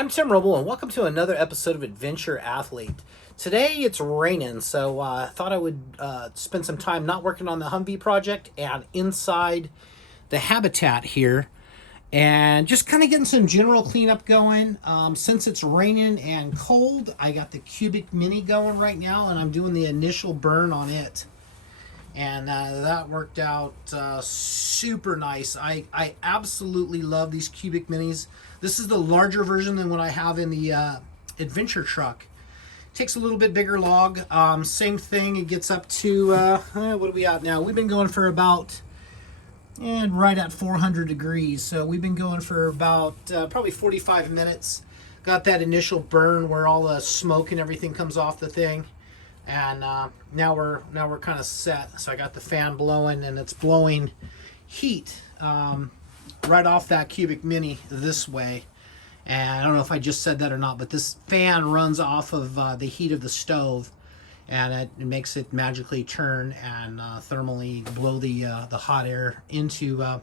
I'm Tim Roble, and welcome to another episode of Adventure Athlete. Today it's raining, so I thought I would spend some time not working on the Humvee project and inside the habitat here, and just kind of getting some general cleanup going. Since it's raining and cold, I got the Cubic Mini going right now, and I'm doing the initial burn on it. And that worked out super nice. I absolutely love these Cubic Minis. This is the larger version than what I have in the adventure truck. Takes a little bit bigger log. Same thing, it gets up to, what are we at now? We've been going for about, right at 400 degrees. So we've been going for about probably 45 minutes. Got that initial burn where all the smoke and everything comes off the thing. And now we're kind of set. So I got the fan blowing, and it's blowing heat right off that Cubic Mini this way. And I don't know if I just said that or not, but this fan runs off of the heat of the stove, and it makes it magically turn and thermally blow the hot air into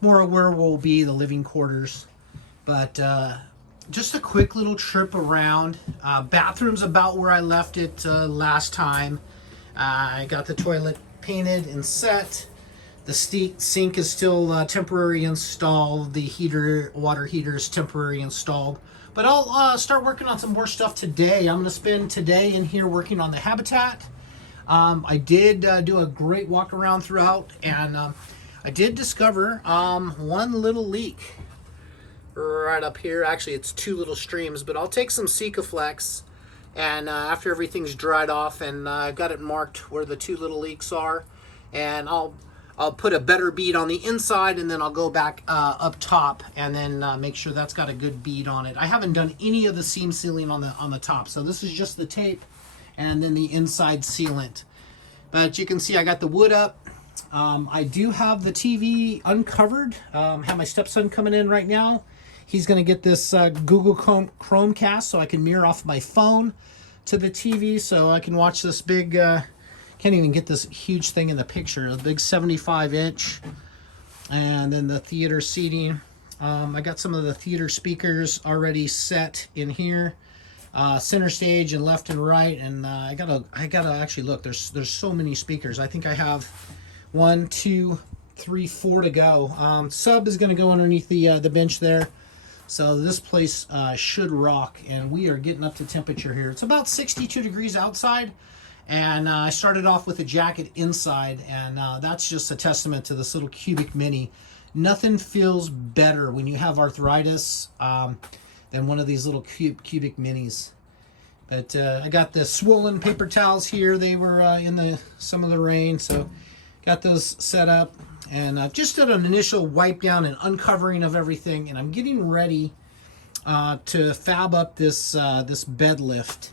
more where will be the living quarters. But just a quick little trip around. Bathroom's about where I left it last time. I got the toilet painted and set. The sink is still temporary installed. The water heater is temporary installed. But I'll start working on some more stuff today. I'm going to spend today in here working on the habitat. I did do a great walk around throughout, and I did discover one little leak right up here. Actually, it's two little streams, but I'll take some Sikaflex, and after everything's dried off, and I've got it marked where the two little leaks are, and I'll put a better bead on the inside, and then I'll go back up top and then make sure that's got a good bead on it. I haven't done any of the seam sealing on the top, so this is just the tape and then the inside sealant. But you can see I got the wood up. I do have the TV uncovered. Have my stepson coming in right now. He's going to get this Google Chromecast so I can mirror off my phone to the TV so I can watch this big, can't even get this huge thing in the picture, a big 75-inch. And then the theater seating. I got some of the theater speakers already set in here. Center stage and left and right. And I gotta actually look, there's so many speakers. I think I have 1, 2, 3, 4 to go. Sub is going to go underneath the bench there. So this place should rock, and we are getting up to temperature here. It's about 62 degrees outside, and I started off with a jacket inside, and that's just a testament to this little Cubic Mini. Nothing feels better when you have arthritis than one of these little Cubic Minis. But I got the swollen paper towels here. They were in some of the rain, so got those set up. And I've just done an initial wipe down and uncovering of everything, and I'm getting ready to fab up this bed lift,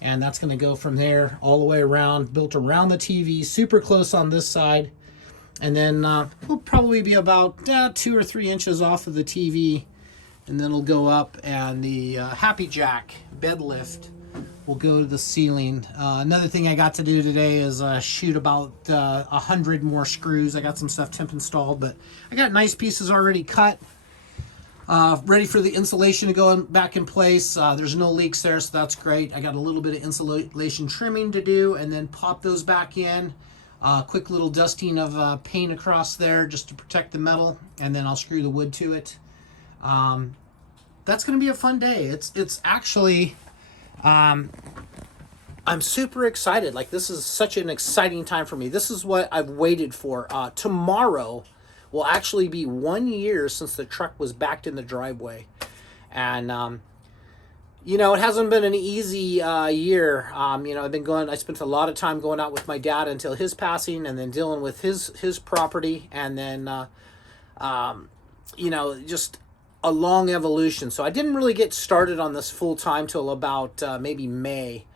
and that's going to go from there all the way around, built around the TV, super close on this side, and then we'll probably be about 2 or 3 inches off of the TV, and then it'll go up, and the Happy Jack bed lift will go to the ceiling. Another thing I got to do today is shoot about 100 more screws. I got some stuff temp installed, but I got nice pieces already cut, ready for the insulation to go back in place. There's no leaks there, so that's great. I got a little bit of insulation trimming to do, and then pop those back in. Quick little dusting of paint across there just to protect the metal, and then I'll screw the wood to it. That's going to be a fun day. It's actually... I'm super excited. Like, this is such an exciting time for me. This is what I've waited for. Tomorrow will actually be 1 year since the truck was backed in the driveway. And, it hasn't been an easy year. I spent a lot of time going out with my dad until his passing, and then dealing with his property, and then, just a long evolution. So I didn't really get started on this full time till about maybe May.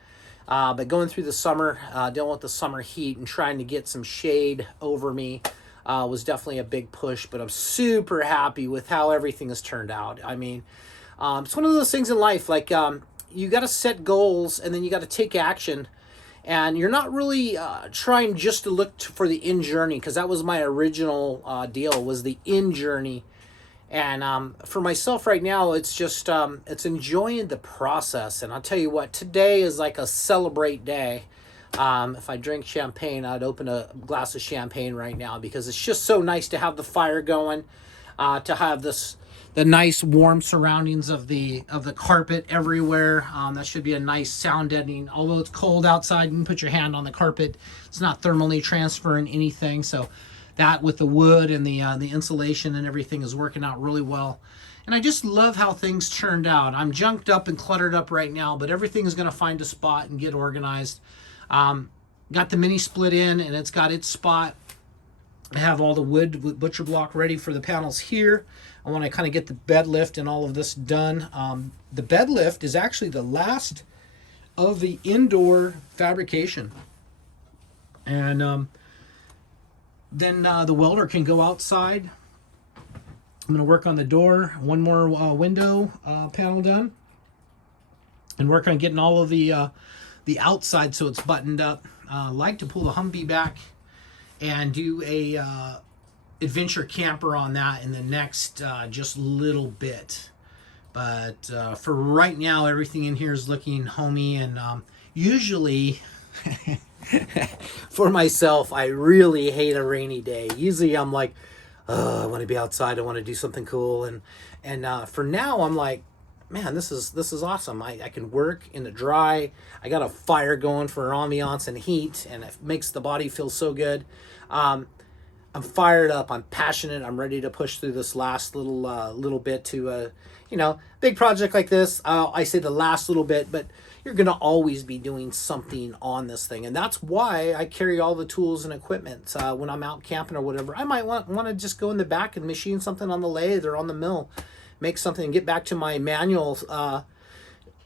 But going through the summer, dealing with the summer heat and trying to get some shade over me was definitely a big push. But I'm super happy with how everything has turned out. I mean, it's one of those things in life, like you got to set goals, and then you got to take action. And you're not really trying just to look for the end journey, because that was my original deal, was the end journey. And for myself right now, it's just it's enjoying the process. And I'll tell you what, today is like a celebrate day. If I drink champagne, I'd open a glass of champagne right now, because it's just so nice to have the fire going, to have the nice warm surroundings of the carpet everywhere. That should be a nice sound deadening. Although it's cold outside, you can put your hand on the carpet. It's not thermally transferring anything. So that with the wood and the insulation and everything is working out really well. And I just love how things turned out. I'm junked up and cluttered up right now, but everything is going to find a spot and get organized. Got the mini split in, and it's got its spot. I have all the wood with butcher block ready for the panels here. I want to kind of get the bed lift and all of this done. The bed lift is actually the last of the indoor fabrication. And then the welder can go outside. I'm going to work on the door, one more window panel done, and work on getting all of the outside so it's buttoned up. Like to pull the Humvee back and do a adventure camper on that in the next just little bit. But for right now, everything in here is looking homey. And usually for myself, I really hate a rainy day. Usually I'm like, oh, I want to be outside, I want to do something cool. And for now, I'm like, man, this is awesome. I can work in the dry. I got a fire going for ambiance and heat, and it makes the body feel so good. I'm fired up. I'm passionate. I'm ready to push through this last little bit to big project like this. I say the last little bit, but you're gonna always be doing something on this thing, and that's why I carry all the tools and equipment. When I'm out camping or whatever, I might want to just go in the back and machine something on the lathe or on the mill, make something, and get back to my manual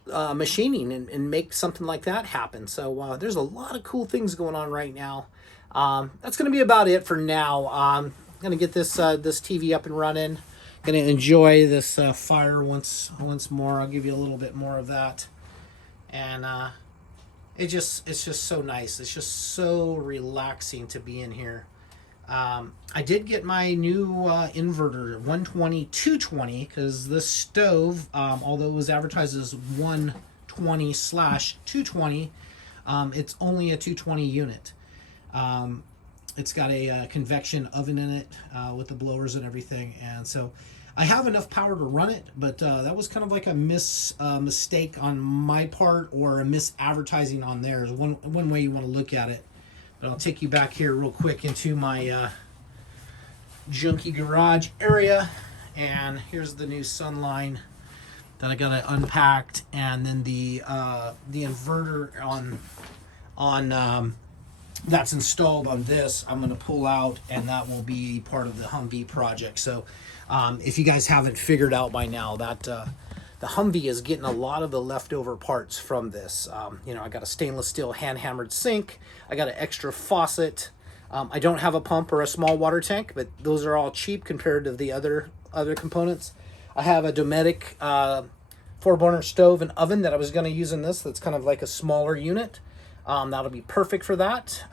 machining and make something like that happen. So there's a lot of cool things going on right now. That's going to be about it for now. I'm going to get this TV up and running. Going to enjoy this fire once more. I'll give you a little bit more of that. And it's just so nice. It's just so relaxing to be in here. I did get my new inverter, 120/220, because this stove, although it was advertised as 120/220, it's only a 220 unit. It's got a convection oven in it with the blowers and everything, and so I have enough power to run it, but that was kind of like a mistake on my part, or a misadvertising on theirs. One way you want to look at it. But I'll take you back here real quick into my junky garage area, and here's the new Sunline that I got it unpacked, and then the inverter on that's installed on this I'm going to pull out, and that will be part of the Humvee project. So if you guys haven't figured out by now, that the Humvee is getting a lot of the leftover parts from this. I got a stainless steel hand hammered sink. I got an extra faucet. I don't have a pump or a small water tank, but those are all cheap compared to the other components. I have a Dometic 4-burner stove and oven that I was going to use in this. That's kind of like a smaller unit. That'll be perfect for that.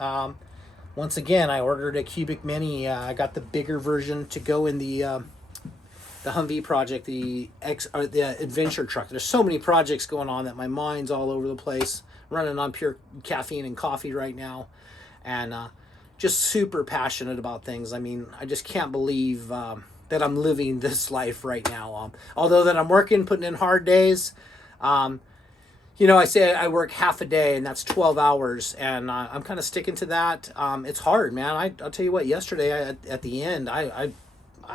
Once again, I ordered a Cubic Mini. I got the bigger version to go in the Humvee project, the adventure truck. There's so many projects going on that my mind's all over the place, running on pure caffeine and coffee right now, and just super passionate about things. I mean, I just can't believe that I'm living this life right now. Although that I'm working, putting in hard days. I say I work half a day, and that's 12 hours, and I'm kind of sticking to that. It's hard, man. I'll tell you what, yesterday at the end, I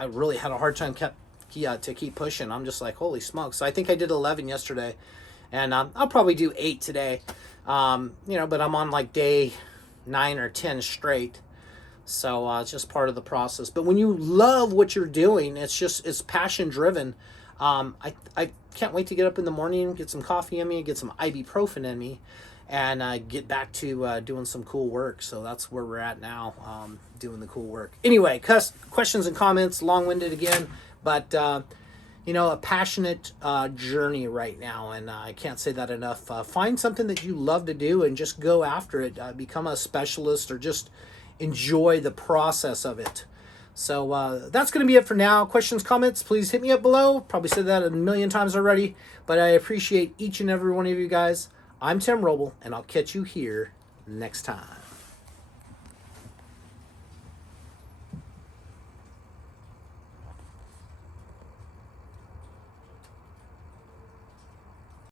really had a hard time to keep pushing. I'm just like, holy smokes. So I think I did 11 yesterday, and I'll probably do 8 today. But I'm on like day 9 or 10 straight. So it's just part of the process. But when you love what you're doing, it's passion driven. I can't wait to get up in the morning, get some coffee in me, get some ibuprofen in me, and get back to doing some cool work. So that's where we're at now, doing the cool work. Anyway, questions and comments, long-winded again, but a passionate journey right now, and I can't say that enough. Find something that you love to do and just go after it. Become a specialist, or just enjoy the process of it. So that's going to be it for now. Questions, comments, please hit me up below. Probably said that a million times already, but I appreciate each and every one of you guys. I'm Tim Roble, and I'll catch you here next time.